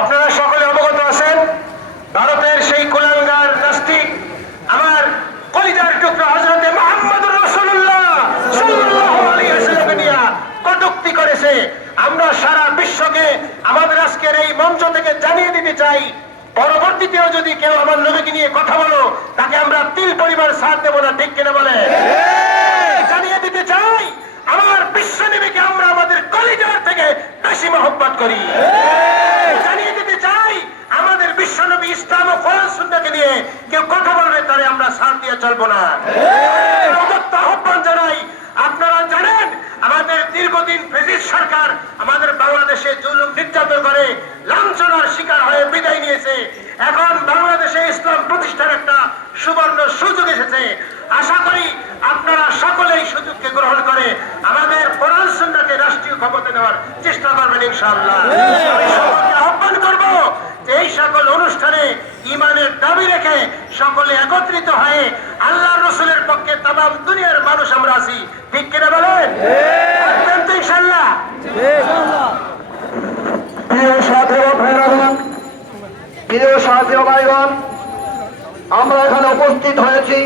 আপনারা সকলে অবগত আছেন, ভারতের সেই কুলাঙ্গার নাস্তিক আমার কলিজার টুকরা হযরতে মুহাম্মদুর রাসূলুল্লাহ সাল্লাল্লাহু আলাইহি ওয়াসাল্লামকে নিয়ে কটূক্তি করেছে। আমরা সারা বিশ্বকে আমাদের আজকের এই মঞ্চ থেকে জানিয়ে দিতে চাই, পরবর্তীতেও যদি কেউ আমার নবীকে নিয়ে কথা বলো, তাকে আমরা তিল পরিমাণ সাথ দেব না। ঠিক কিনা বলে? জানিয়ে দিতে চাই, আমার বিশ্ব নবীকে আমরা আমাদের কলিজার থেকে বেশি মহব্বত করি। জানিয়ে দিতে চাই, আমাদের বিশ্ব নবী ইসলাম ও কোরআন সুন্নাহকে নিয়ে কেউ কথা বলবে, তারে আমরা সাথ দিয়ে চলবো না। আহ্বান জানাই, আপনারা জানেন আমাদের দীর্ঘদিন ব্রিটিশ সরকার আমাদের বাংলাদেশে জুলুম নির্যাতন করে লাঞ্ছনার শিকার হয়ে বিদায় নিয়েছে। এখন বাংলাদেশে ইসলাম প্রতিষ্ঠার একটা সুবর্ণ সুযোগ এসেছে। আশা করি আপনারা সকলেই সুযোগকে গ্রহণ করে আমাদের কোরআন সুন্নাহকে রাষ্ট্রীয় ক্ষমতা নেওয়ার চেষ্টা করবেন ইনশাআল্লাহ। আমি সকলকে আহ্বান করব, এই সকল অনুষ্ঠানে ঈমানের দাবি রেখে সকলে একত্রিত হয়ে আল্লাহর রাসূলের পক্ষে তামাম দুনিয়ার মানুষ আমরা আছি। ঠিক কিনা বলেন? ইনশাআল্লাহ। প্রিয় সাথী ও ভাইরাগণ, প্রিয় সাথী ও ভাইগণ, আমরা এখানে উপস্থিত হয়েছি।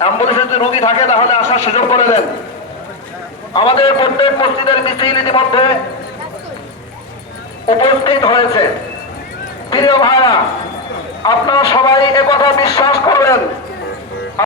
অ্যাম্বুলেন্সে যদি রোগী থাকে তাহলে আসার সুযোগ করে দেন। আমাদের প্রত্যেক মসজিদের মিছিল ইতিমধ্যে উপস্থিত হয়েছে। প্রিয় ভাইরা, আপনারা সবাই একথা বিশ্বাস করবেন